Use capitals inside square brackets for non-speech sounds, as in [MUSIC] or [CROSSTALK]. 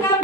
Thank [LAUGHS] you.